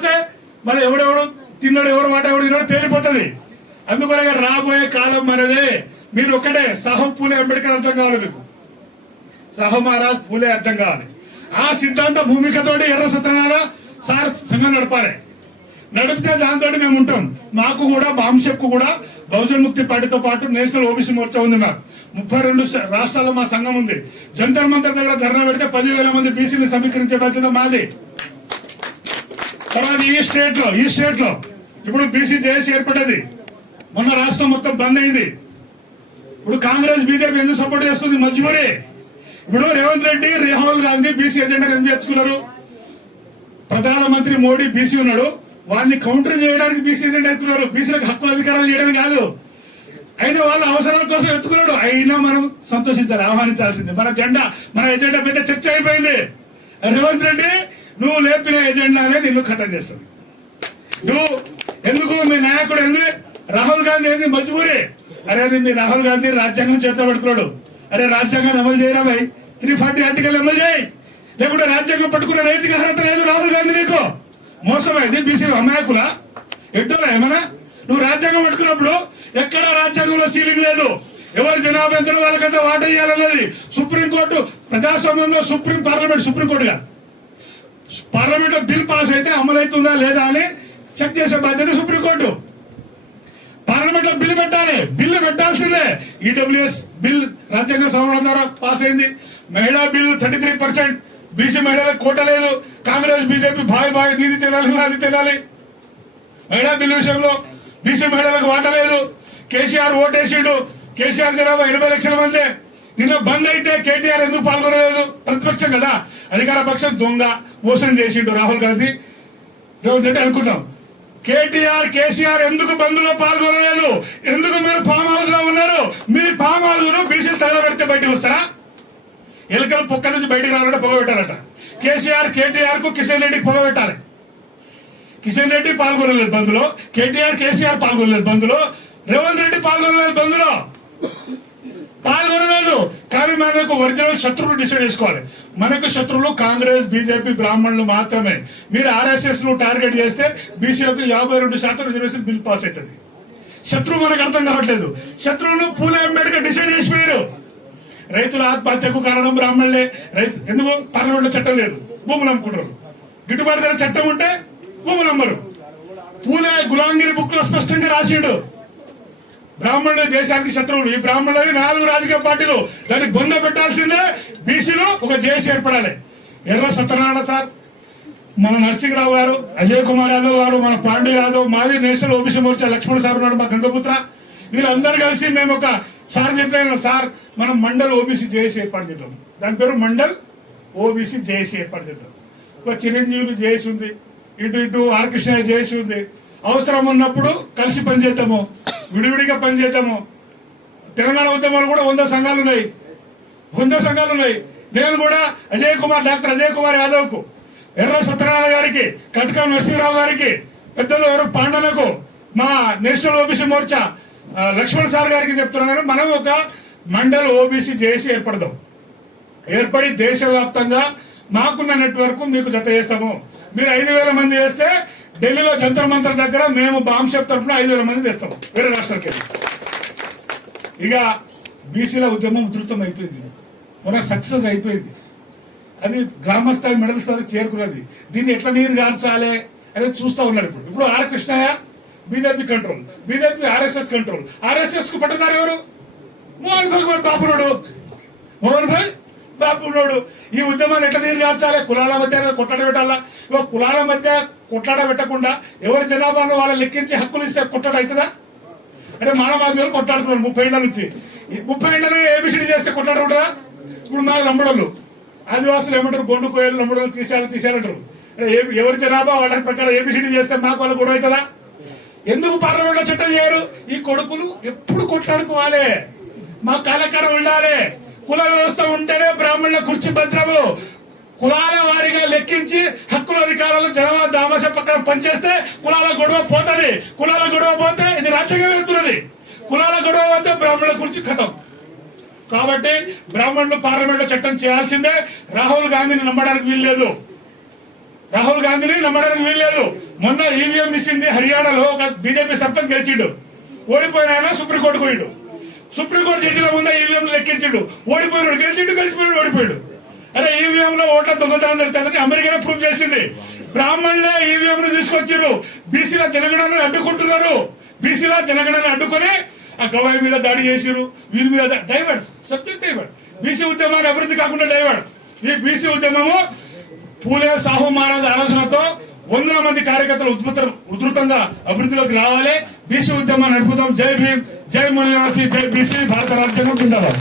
వస్తే మరి ఎవడెవడు? తిన్నాడు ఎవరు మాట ఎవడు తిన్నాడు తేలిపోతుంది. అందుకనే రాబోయే కాలం మనదే. మీరు ఒక్కటే సాహు పూలే అంబేద్కర్ అర్థం కావాలి మీకు. సాహు మహారాజ్ పూలే అర్థం కావాలి. ఆ సిద్ధాంత భూమికతోటి ఎర్ర సత్యనారాయణ సార్ సంఘం నడపాలి. నడిపితే దాంతో మేము ఉంటాం. మాకు కూడా బాంషెప్ కూడా బహుజన్ ముక్తి పార్టీతో పాటు నేషనల్ ఓబీసీ మోర్చా ఉంది మాకు. ముప్పై రెండు రాష్ట్రాల్లో మా సంఘం ఉంది. జంతర్ మంతర్ దగ్గర ధర్నా పెడితే పదివేల మంది బీసీని సమీకరించే బాధ్యత మాది. తర్వాత ఈ స్టేట్లో ఈ స్టేట్లో. ఇప్పుడు బీసీ జేఏసీ ఏర్పడ్డది. మొన్న రాష్ట్రం మొత్తం బంద్ అయింది. ఇప్పుడు కాంగ్రెస్ బీజేపీ ఎందుకు సపోర్ట్ చేస్తుంది? మధ్యమరే ఇప్పుడు రేవంత్ రెడ్డి రాహుల్ గాంధీ బీసీ ఎజెండా ఎందుకు తెచ్చుకున్నారు ప్రధానమంత్రి మోడీ బీసీ ఉన్నాడు. వారిని కౌంటర్ చేయడానికి బీసీ ఎజెండా ఎత్తుకున్నారు. బీసీలకు హక్కుల అధికారాలు చేయడం కాదు. అయినా వాళ్ళ అవసరాల కోసం ఎత్తుకున్నాడు. అయినా మనం సంతోషించాలి ఆహ్వానించాల్సింది. మన జెండా మన ఎజెండా పెద్ద చర్చ అయిపోయింది. రేవంత్ రెడ్డి నువ్వు లేపిన ఎజెండానే నిన్ను ఖతం చేస్తాను నువ్వు ఎందుకు మీ నాయకుడు ఏంది? రాహుల్ గాంధీ ఏంది? మజ్బూరి. అరే మీ రాహుల్ గాంధీ రాజ్యాంగం చేతిలో పెట్టుకున్నాడు అరే రాజ్యాంగాన్ని అమలు చేయరా భయ్? త్రీ ఫార్టీ ఆర్టికల్ అమలు చేయి. లేకుంటే రాజ్యాంగం పట్టుకునే నైతిక అర్హత లేదు రాహుల్ గాంధీ నీకు. మోసమైంది బీసీ అమాయకుల? ఎడ్డోరా ఏమన్నా? నువ్వు రాజ్యాంగం పట్టుకున్నప్పుడు ఎక్కడ రాజ్యాంగంలో సీలింగ్ లేదు? ఎవరి జనాభా ఎంత వాళ్ళకంతా వాటేయాలన్నది. సుప్రీంకోర్టు ప్రజాస్వామ్యంలో సుప్రీం పార్లమెంట్ సుప్రీంకోర్టుగా పార్లమెంట్ బిల్ పాస్ అయితే అమలు అవుతుందా లేదా అని చెక్ చేసే బాధ్యత సుప్రీంకోర్టు. పార్లమెంట్లో బిల్లు పెట్టాలి. బిల్లు పెట్టాల్సిందే. ఈడబ్ల్యూఎస్ బిల్ రాజ్యాంగ సవరణ ద్వారా పాస్ అయింది. మహిళా bill thirty three percent. BC మహిళలకు కోట లేదు. కాంగ్రెస్ బీజేపీ భాయ్ భాయ్ నీది తినాలి నాది తినాలి. మహిళా బిల్లు విషయంలో బీసీ మహిళలకు వాట లేదు. కేసీఆర్ ఓటేసిండు. కేసీఆర్ జనాభా ఎనభై లక్షల మందే. నిన్న బంద్ అయితే కేటీఆర్ ఎందుకు పాల్గొనలేదు? ప్రతిపక్షం కదా. అధికార పక్షం దొంగ మోసం చేసిండు రాహుల్ గాంధీ. రేవంత్ రెడ్డి అనుకుంటాం కేటీఆర్ కేసీఆర్ ఎందుకు బంద్లో పాల్గొనలేదు? ఎందుకు మీరు ఫామ్ హౌస్లో ఉన్నారు? మీ ఫామ్ హౌస్లో బీసీలు తగలబెడితే బయటకు వస్తారా? ఎలుకలు పొక్క నుంచి బయటకు రావాలంటే పొగ పెట్టాలట. కేసీఆర్ కేటీఆర్కు కిషన్ రెడ్డికి పొగ పెట్టాలి. కిషన్ రెడ్డి పాల్గొనలేదు బంద్లో. కేటీఆర్ కేసీఆర్ పాల్గొనలేదు బంద్లో. రేవంత్ రెడ్డి పాల్గొనలేదు బంద్లో. పాల్గొనలేదు. కానీ మనకు ఒరిజినల్ శత్రువులు డిసైడ్ చేసుకోవాలి. మనకు శత్రువులు కాంగ్రెస్ బీజేపీ బ్రాహ్మణులు మాత్రమే. మీరు ఆర్ఎస్ఎస్ను టార్గెట్ చేస్తే బీసీలకు యాభై రెండు శాతం రిజర్వేషన్ బిల్ పాస్ అవుతుంది. శత్రువు మనకు అర్థం కావట్లేదు. శత్రువులు పూలే అంబేడ్కర్ డిసైడ్ చేసిపోయారు. రైతుల ఆత్మహత్యకు కారణం బ్రాహ్మణులే. రైతు ఎందుకు? పార్లమెంట్లో చట్టం లేదు. భూములు అమ్ముకుంటారు. గిట్టుబాటు ధర చట్టం ఉంటే భూములు అమ్మరు. పూలే గులాంగిరి బుక్లో స్పష్టంగా రాసిండు. బ్రాహ్మణులు దేశానికి శత్రువులు. ఈ బ్రాహ్మణులు నాలుగు రాజకీయ పార్టీలు. దాన్ని బొంద పెట్టాల్సిందే బీసీలో ఒక జేసీ ఏర్పడాలి. ఎర్ర సత్యనారాయణ సార్ మన నరసింహరావు గారు అజయ్ కుమార్ యాదవ్ గారు మన పాండు యాదవ్ మాది national OBC Morcha Laxman sir ఉన్నాడు మా గంగపుత్ర. వీళ్ళందరూ కలిసి మేము ఒక సార్ చెప్పిన సార్ మనం మండల్ ఓబీసీ జేఏసీ ఏర్పాటు చేద్దాం. దాని పేరు మండల్ ఓబీసీ జేఏసీ ఏర్పాటు చేద్దాం. ఒక చిరంజీవి జేఏసీ ఉంది ఇటు ఇటు ఆర్కృష్ణ కృష్ణయ్య జేఏసీ ఉంది. అవసరం ఉన్నప్పుడు కలిసి పనిచేద్దాము. విడివిడిగా పనిచేద్దాము. తెలంగాణ ఉద్యమాలు కూడా వంద సంఘాలు ఉన్నాయి వంద సంఘాలు ఉన్నాయి నేను కూడా అజయ్ కుమార్ డాక్టర్ అజయ్ కుమార్ యాదవ్కు ఎర్ర సత్యనారాయణ గారికి కటక నరసింహరావు గారికి పెద్దలు ఎవరు పాండలకు మా national OBC Morcha Laxman sir గారికి చెప్తున్నాను. మనం ఒక మండల్ ఓబీసీ చేసి ఏర్పడదాం. ఏర్పడి దేశవ్యాప్తంగా మాకున్న నెట్వర్క్ మీకు జత చేస్తాము. మీరు ఐదు వేల మంది చేస్తే ఢిల్లీలో జంతర్ మంతర్ దగ్గర మేము బాంషప్ తరఫున ఐదు వేల మంది తెస్తాం వేరే రాష్ట్రాలకి ఇక బీసీల ఉద్యమం ఉధృతం అయిపోయింది. మన సక్సెస్ అయిపోయింది. అది గ్రామస్థాయి మెడల్ స్థాయి చేరుకున్నది. దీన్ని ఎట్లా నీరు గార్చాలి అనేది చూస్తా ఉన్నారు ఇప్పుడు. ఇప్పుడు R Krishnaiah BJP control. BJP RSS control. ఆర్ఎస్ఎస్కు పట్టదారు ఎవరు? మోహన్ భగవాన్ బాపునాడు మోహన్ భాయ్ బాపునాడు ఈ ఉద్యమాన్ని ఎట్లా నీరు గార్చాలి కులాల మధ్య కొట్లాడ పెట్టాలా? ఇవ్వ కులాల మధ్య కొట్లాడ పెట్టకుండా ఎవరి జనాభాలో వాళ్ళ లెక్కించి హక్కులు ఇస్తే కొట్లాడ అవుతుందా? అంటే మానవాదులు కొట్లాడుతున్నారు ముప్పై ఏళ్ళ నుంచి. ఈ ముప్పై ఏళ్ళనే ఏబిసిడి చేస్తే కొట్లాడుకుంటుందా ఇప్పుడు మా లంబడోళ్ళు ఆదివాసులు ఏమంటారు? గొండు కోయలు లంబడోళ్ళు తీసేయాలి తీసేయాలంటారు అంటే ఎవరి జనాభా వాళ్ళ ప్రకారం ఏబిసిడి చేస్తే మాకు వాళ్ళు గొడవ అవుతుందా? ఎందుకు పార్లమెంట్లో చట్టం చేయరు? ఈ కొడుకులు ఎప్పుడు కొట్లాడుకోవాలి మా కలకరం ఉండాలి. కుల వ్యవస్థ ఉంటేనే బ్రాహ్మణుల కుర్చీ భద్రము. కులాల వారీగా లెక్కించి హక్కుల అధికారాలు జనవా దామస పక్కన పనిచేస్తే కులాల గొడవ పోతుంది. కులాల గొడవ పోతే ఇది రాజ్యాంగం వెళ్తున్నది. కులాల గొడవ పోతే బ్రాహ్మణుల గురించి కథం. కాబట్టి బ్రాహ్మణులు పార్లమెంట్లో చట్టం చేయాల్సిందే. రాహుల్ గాంధీని నమ్మడానికి వీల్లేదు. రాహుల్ గాంధీని నమ్మడానికి వీల్లేదు. మొన్న ఈవీఎం ఇచ్చింది హర్యానాలో ఒక బీజేపీ సర్పంచ్ గెలిచిండు. ఓడిపోయిన ఆయన సుప్రీంకోర్టు పోయిండు. సుప్రీంకోర్టు జడ్జిల ముందే ఈవీఎం లెక్కించిండు. ఓడిపోయినాడు గెలిచిండు గెలిచిపోయాడు ఓడిపోయాడు. అరే ఈవీఎం లో ఓట్ల దొంగతనం జరుగుతుందని అమెరికానే ప్రూవ్ చేసింది. బ్రాహ్మణులే ఈవీఎం ను తీసుకొచ్చారు బీసీల జనగణను అడ్డుకుంటున్నారు. బీసీల జనగణను అడ్డుకొని ఆ గవాయి మీద దాడి చేసిరు వీరి మీద డైవర్ట్ సబ్జెక్ట్ డైవర్ట్ బీసీ ఉద్యమాన్ని అభివృద్ధి కాకుండా డైవర్ట్ ఈ బీసీ ఉద్యమము పూలే సాహు మహారాజ్ ఆలోచనతో వందల మంది కార్యకర్తలు ఉద్భుత ఉధృతంగా అభివృద్ధిలోకి రావాలి. బీసీ ఉద్యమాన్ని అద్భుతం. జై భీమ్ జై మునివాసి జై బీసీ భారత రాజ్యాంగం జిందాబాద్.